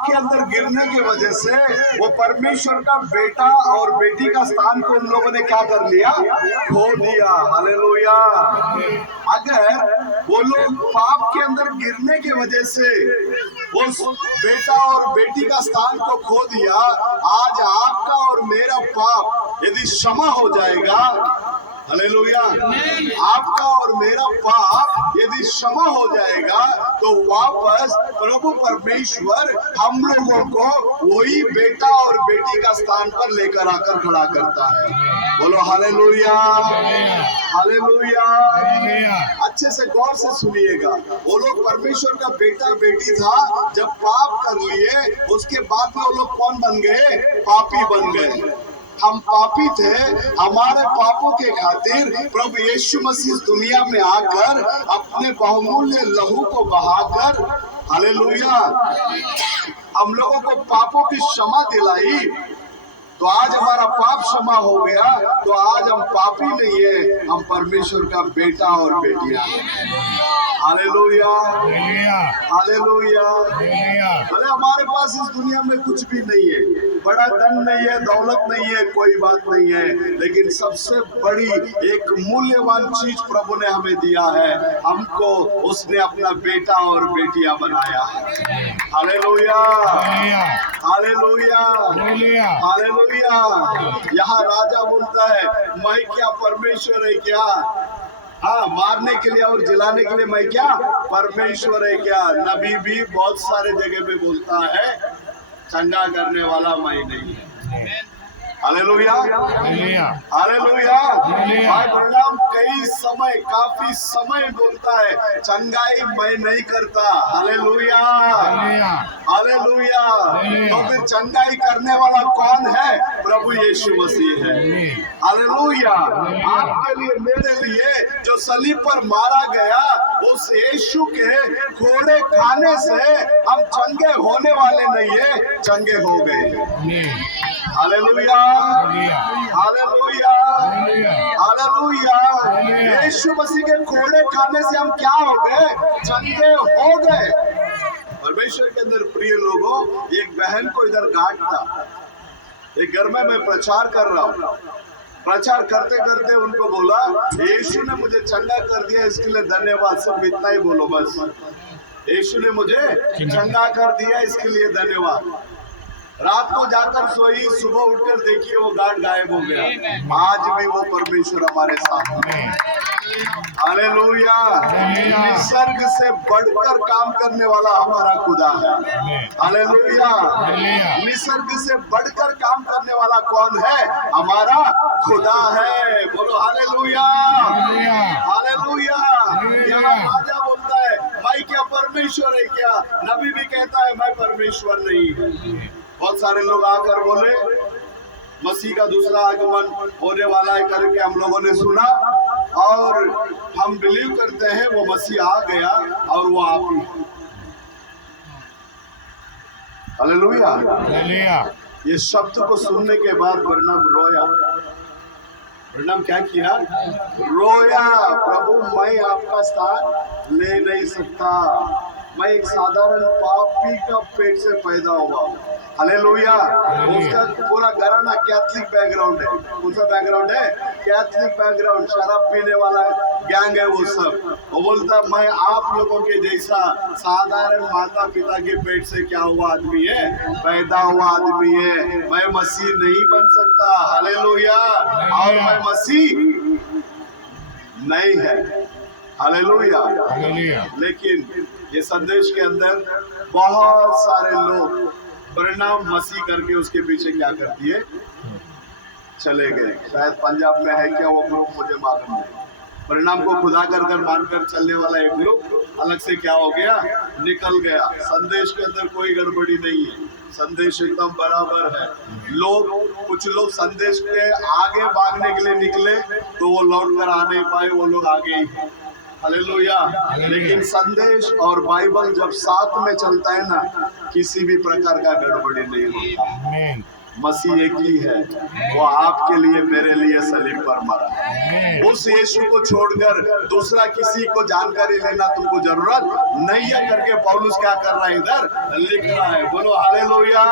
के अंदर गिरने की वजह से वो परमेश्वर का बेटा और बेटी का स्थान को उन लोगों ने क्या कर लिया, खो दिया। हालेलुया। अगर वो लोग पाप के अंदर गिरने की वजह से उस बेटा और बेटी का स्थान को खो दिया, आज आपका और मेरा पाप यदि क्षमा हो जाएगा, हालेलुया, आपका और मेरा पाप यदि क्षमा हो जाएगा तो वापस प्रभु परमेश्वर हम लोगों को वही बेटा और बेटी का स्थान पर लेकर आकर खड़ा करता है। बोलो हालेलुया, हालेलुया। अच्छे से गौर से सुनिएगा। वो लोग परमेश्वर का बेटा बेटी था, जब पाप कर लिए उसके बाद में वो लोग कौन बन गए, पापी बन गए। हम पापी थे, हमारे पापों के खातिर प्रभु यीशु मसीह दुनिया में आकर अपने बहुमूल्य लहू को बहाकर, हालेलुया, हम लोगों को पापों की क्षमा दिलाई। तो आज हमारा पाप क्षमा हो गया, तो आज हम पापी नहीं है, हम परमेश्वर का बेटा और बेटियां हैं। Hallelujah, hallelujah. भले हमारे पास इस दुनिया में कुछ भी नहीं है, बड़ा धन नहीं है, दौलत नहीं है, कोई बात नहीं है, लेकिन सबसे बड़ी एक मूल्यवान चीज प्रभु ने हमें दिया है, हमको उसने अपना बेटा और बेटियां बनाया है। Hallelujah, hallelujah, hallelujah. यहाँ राजा बोलता है, मैं क्या परमेश्वर है क्या? हाँ, मारने के लिए और जिलाने के लिए मैं क्या परमेश्वर है क्या? नबी भी बहुत सारे जगह पे बोलता है, चंगा करने वाला मैं नहीं है। Hallelujah, hallelujah. भाई परिणाम काफी समय बोलता है, चंगाई मैं नहीं करता। Hallelujah, hallelujah. तो फिर चंगाई करने वाला कौन है? प्रभु यीशु मसीह है। हालेलुया। आपके लिए, मेरे लिए जो सलीब पर मारा गया, उस यीशु के घोड़े खाने से हम चंगे होने वाले नहीं है, चंगे हो गए। Hallelujah, hallelujah, hallelujah. Yeshu Masih के घोड़े खाने से हम क्या हो गए? चंगे हो गए। परमेश्वर के अंदर प्रिय लोगों, एक बहन को इधर घाट था, एक घर में मैं प्रचार कर रहा हूँ। प्रचार करते करते उनको बोला, यीशु ने मुझे चंगा कर दिया, इसके लिए धन्यवाद। सिर्फ इतना ही बोलो बस, यीशु ने मुझे चंगा कर दिया, इसके लिए धन्यवाद। रात को जाकर सोई, सुबह उठकर देखिए वो गांठ गायब हो गया। आज भी वो परमेश्वर हमारे साथ है। हालेलुया। निसर्ग से बढ़कर काम करने वाला हमारा खुदा है। हालेलुया। निसर्ग से बढ़कर काम करने वाला कौन है? हमारा खुदा है। बोलो हालेलुया, हालेलुया। यहाँ राजा बोलता है, मैं क्या परमेश्वर है क्या? नबी भी कहता है, मैं परमेश्वर नहीं हूँ। बहुत सारे लोग आकर बोले, मसीह का दूसरा आगमन होने वाला है करके हम लोगों ने सुना, और हम बिलीव करते हैं वो मसीह आ गया और वो आप ही। हालेलुया। ये शब्द को सुनने के बाद बरनम रोया। बरनम क्या किया? रोया। प्रभु, मैं आपका स्थान ले नहीं सकता, मैं एक साधारण पापी का पेट से पैदा हुआ। हालेलुया। उसका पूरा घराना कैथलिक बैकग्राउंड है। उसका बैकग्राउंड है कैथलिक बैकग्राउंड, शराब पीने वाला गैंग है वो सब। वो बोलता, मैं आप लोगों के जैसा साधारण माता पिता के पेट से क्या हुआ आदमी है, पैदा हुआ आदमी है। मैं मसीह नहीं बन सकता। हालेलुया। और मैं मसीह नहीं है। हालेलुया। लेकिन ये संदेश के अंदर बहुत सारे लोग परिणाम मसीह करके उसके पीछे क्या कर दिए, चले गए। शायद पंजाब में है क्या वो ग्रुप, मुझे मालूम नहीं। परिणाम को खुदा कर मानकर चलने वाला एक ग्रुप अलग से क्या हो गया, निकल गया। संदेश के अंदर कोई गड़बड़ी नहीं है, संदेश एकदम बराबर है। कुछ लोग संदेश के आगे भागने के लिए निकले तो वो लौट कर आ नहीं पाए, वो लोग आगे ही हैं। हालेलुया। लेकिन संदेश और बाइबल जब साथ में चलता है ना, किसी भी प्रकार का गड़बड़ी नहीं होता। मसीह एक ही है, वो आपके लिए मेरे लिए सलीब पर मरा। उस यीशु को छोड़कर दूसरा किसी को जानकारी लेना तुमको जरूरत नहीं है करके पौलुस क्या कर रहा है, इधर लिख रहा है। बोलो हालेलुया,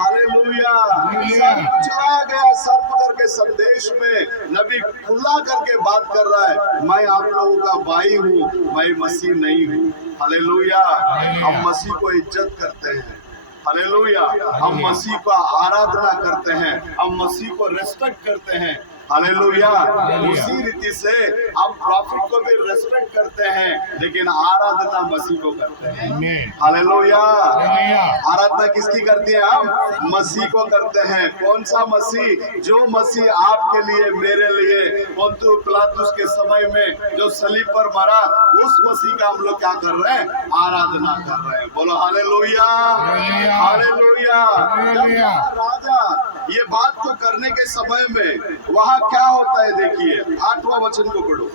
हालेलुया। सब चलाया गया सर्प करके संदेश में नबी खुला करके बात कर रहा है, मैं आप लोगों का भाई हूँ, मैं मसीह नहीं हूँ। हालेलुया। हम मसीह को इज्जत करते हैं, हालेलुया। हम मसीह का आराधना करते हैं, हम मसीह को रेस्पेक्ट करते हैं, हालेलुया। उसी रीति से हम प्रॉफिट को भी रेस्पेक्ट करते हैं, लेकिन आराधना मसीह को करते हैं। हालेलुया। आराधना किसकी करते हैं? हम मसीह को करते हैं। कौन सा मसीह? जो मसीह आपके लिए मेरे लिए पोंतियुस पिलातुस के समय में जो सलीब पर मरा, उस मसीह का हम लोग क्या कर रहे हैं? आराधना कर रहे हैं। बोलो हालेलुया, हालेलुया। राजा ये बात को करने के समय में वहां क्या होता है, देखिए 8वां वचन को पढ़ो,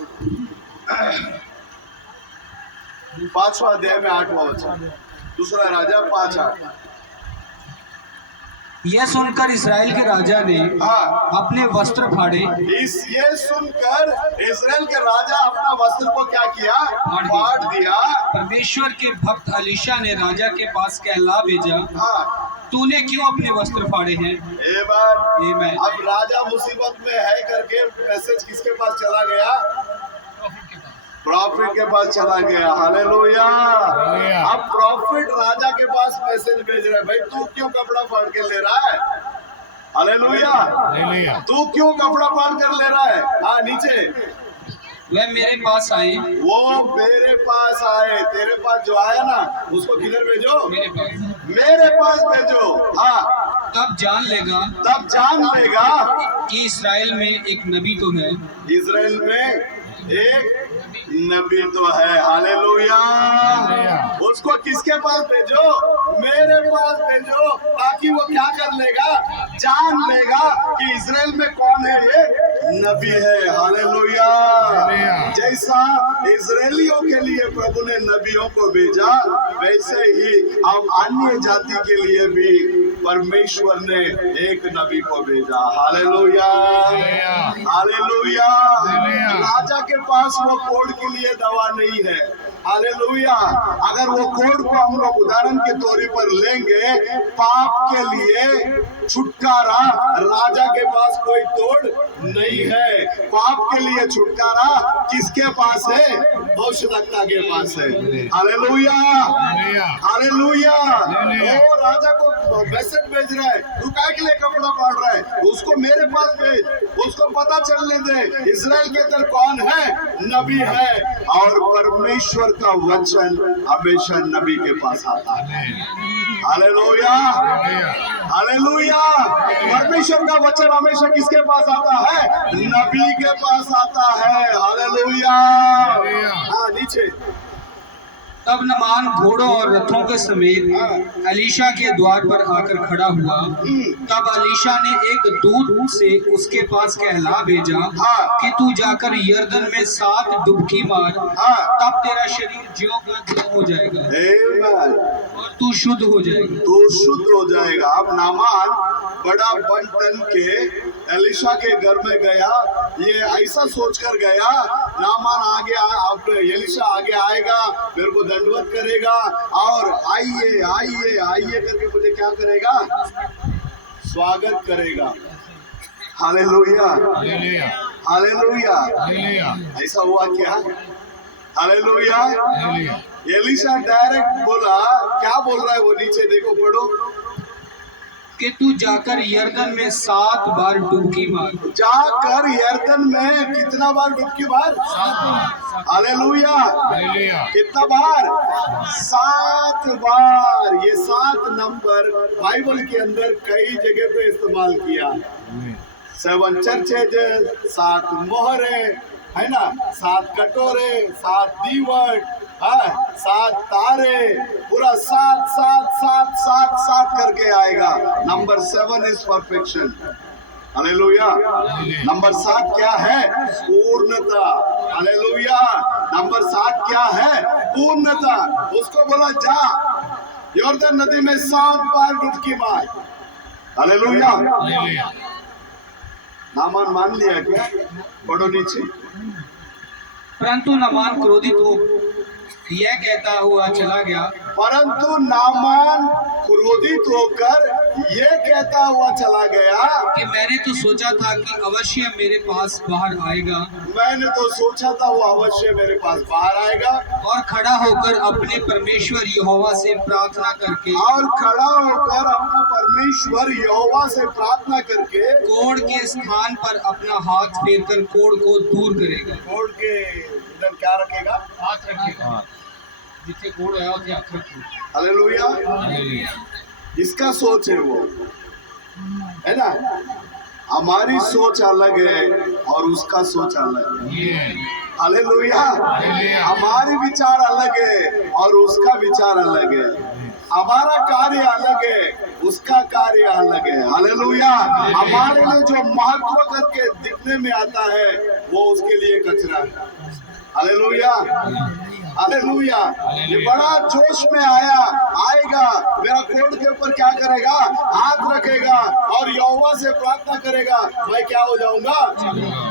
5वां अध्याय में 8वां वचन, दूसरा राजा 5:8। यह सुनकर इस्राएल के राजा ने अपने वस्त्र फाड़े। ये सुनकर इस्राएल के राजा अपना वस्त्र को क्या किया? फाड़ दिया। परमेश्वर के भक्त एलीशा ने राजा के पास कहला भेजा, तूने क्यों अपने वस्त्र फाड़े हैं? अब राजा मुसीबत में है करके मैसेज किसके पास चला गया? प्रॉफिट के पास चला गया। हालेलुया। अब प्रॉफिट राजा के पास मैसेज भेज रहा है, भाई तू क्यों कपड़ा फाड़ के ले रहा है? हालेलुया। तू क्यों कपड़ा फाड़ कर ले रहा है? हाँ नीचे, वह मेरे पास आए, वो मेरे पास आए। तेरे पास जो आया ना उसको किधर भेजो? मेरे पास भेजो। हाँ, तब जान लेगा कि इस्राएल में एक नबी तो है। इस्राएल में एक नबी तो है। हालेलुया। उसको किसके पास भेजो? मेरे पास भेजो, ताकि वो क्या कर लेगा? जान लेगा कि इस्राएल में कौन है? ये नबी है। हालेलुया। जैसा इजरायलियों के लिए प्रभु ने नबियों को भेजा, वैसे ही हम अन्य जाति के लिए भी परमेश्वर ने एक नबी को भेजा। Hallelujah, hallelujah. राजा के पास वो कोड के लिए दवा नहीं है। हालेलुया। अगर वो कोड को हम लोग उदाहरण के तौर पर लेंगे, पाप के लिए छुटकारा राजा के पास कोई तोड़ नहीं है। पाप के लिए छुटकारा किसके पास है? औषधकता के पास है। Hallelujah, hallelujah. वो राजा को मैसेज भेज रहा है, तू काय के लिए कपड़ा फाड़ रहा है? उसको मेरे पास भेज, उसको पता चलने दे इस्राएल के अंदर कौन है? नबी है। और परमेश्वर का वचन हमेशा नबी के पास आता है। Hallelujah, hallelujah. परमेश्वर का वचन हमेशा किसके पास आता है? नबी के पास आता है। हालेलुया। हाँ नीचे, तब नामान घोड़ों और रथों के समेत एलीशा के द्वार पर आकर खड़ा हुआ। तब एलीशा ने एक दूत से उसके पास कहला भेजा कि तू जाकर यरदन में 7 डुबकी मार, तब तेरा शरीर ज्यों का त्यों हो जाएगा और तू शुद्ध हो जाएगा। तू शुद्ध हो जाएगा। अब नामान बड़ा बन टन के एलीशा के घर में गया, ये ऐसा सोचकर गया नामान आगे अब एलीशा आगे आएगा, मेरे को दंडवत करेगा और आइए आइए आइए करके मुझे क्या करेगा? स्वागत करेगा। Hallelujah, hallelujah. ऐसा हुआ क्या? हालेलुया। एलीशा डायरेक्ट बोला, क्या बोल रहा है वो? नीचे देखो, पढ़ो कि तू जाकर यरदन में 7 बार डुबकी मार। जाकर यरदन में कितना बार डुबकी मार? 7 बार। हालेलुया। कितना बार? 7 बार। ये 7 नंबर बाइबल के अंदर कई जगह पे इस्तेमाल किया। 7 चर्चेज, 7 मोहरे है ना, 7 कटोरे, 7 दीवट, 7 तारे, पूरा 7 7 7 7 7 करके आएगा। Number 7 is perfection. Hallelujah. Number 7 क्या है? पूर्णता। हालेलुया। नंबर 7 क्या है? पूर्णता। उसको बोला जा यरदन नदी में 7 बार डुबकी मार। हालेलुया। नामान मान लिया क्या? पढ़ो नीचे। परंतु नामान क्रोधित हो यह कहता हुआ चला गया परंतु नामान क्रोधित होकर ये कहता हुआ चला गया कि मैंने तो सोचा था कि अवश्य मेरे पास बाहर आएगा मैंने तो सोचा था वो अवश्य मेरे पास बाहर आएगा और खड़ा होकर अपने परमेश्वर यहोवा से प्रार्थना करके और खड़ा होकर अपना परमेश्वर यहोवा से प्रार्थना करके कोढ़ के स्थान पर अपना हाथ फेरकर कोढ़ को दूर करेगा। कोढ़ के इधर क्या रखेगा? हाथ रखेगा जिसे कोढ़ है उसे हाथ रखेगा। हालेलुया। इसका सोच है वो, है ना? हमारी सोच अलग है और उसका सोच अलग है। हालेलुया। हमारे विचार अलग है और उसका विचार अलग है। हमारा कार्य अलग है, उसका कार्य अलग है। हालेलुया। हमारे लिए जो महत्व करके दिखने में आता है वो उसके लिए कचरा है। हालेलुया। हालेलुया। ये बड़ा जोश में आएगा, मेरा कोढ़ के ऊपर क्या करेगा? हाथ रखेगा और यहोवा से प्रार्थना करेगा, मैं क्या हो जाऊंगा?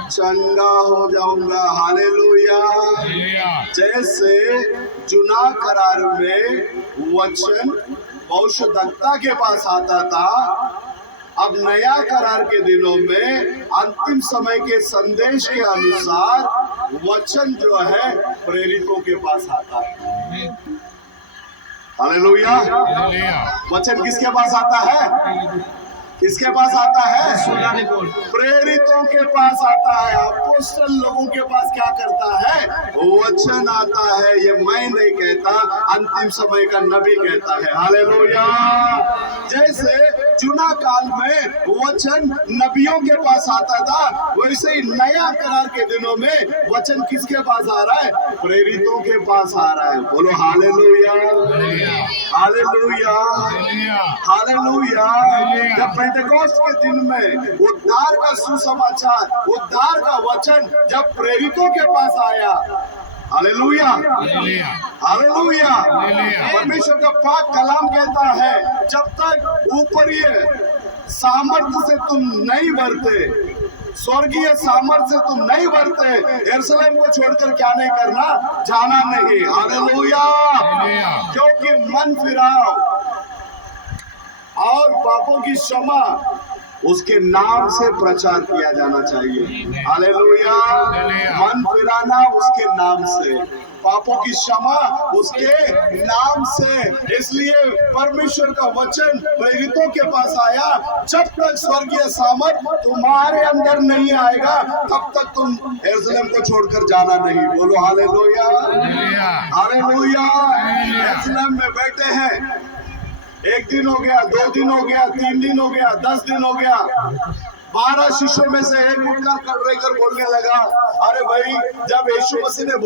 चंगा हो जाऊंगा। हालेलुया। जैसे जुना करार में वचन भविष्यद्वक्ता के पास आता था, अब नया करार के दिनों में अंतिम समय के संदेश के अनुसार वचन जो है प्रेरितों के पास आता है। हालेलुया। वचन किसके पास आता है? किसके पास आता है? प्रेरितों के पास आता है। अपोस्तल लोगों के पास क्या करता है? वचन आता है। ये मैं नहीं कहता, अंतिम समय का नबी कहता है। हालेलुया। जैसे जुना काल में वचन नबियों के पास आता था, वैसे ही नया करार के दिनों में वचन किसके पास आ रहा है? प्रेरितों के पास आ रहा है। बोलो हालेलुया। हालेलुया। हालेलुया। जब पेंटेकोस्ट के दिन में उद्धार का सुसमाचार, उद्धार का वचन जब प्रेरितों के पास आया, हालेलुया। हालेलुया। परमेश्वर का पाक कलाम कहता है, जब तक ऊपरी सामर्थ्य से तुम नहीं बढ़ते, स्वर्गीय सामर्थ्य से तुम नहीं बढ़ते, यरूशलेम को छोड़कर क्या नहीं करना? जाना नहीं। हालेलुया। क्योंकि मन फिराव और पापों की क्षमा उसके नाम से प्रचार किया जाना चाहिए। हालेलुया। मन फिराना उसके नाम से, पापों की क्षमा उसके नाम से। इसलिए परमेश्वर का वचन प्रेरितों के पास आया, जब तक स्वर्गीय सामर्थ तुम्हारे अंदर नहीं आएगा तब तक तुम यरूशलेम को छोड़कर जाना नहीं। बोलो हालेलुया। हालेलुया। यरूशलेम में बैठे हैं, 1 दिन हो गया, 2 दिन हो गया, 3 दिन हो गया, 10 दिन हो गया। 12 शिष्यों में से एक उठकर बोलने लगा, अरे भाई, जब यीशु मसीह ने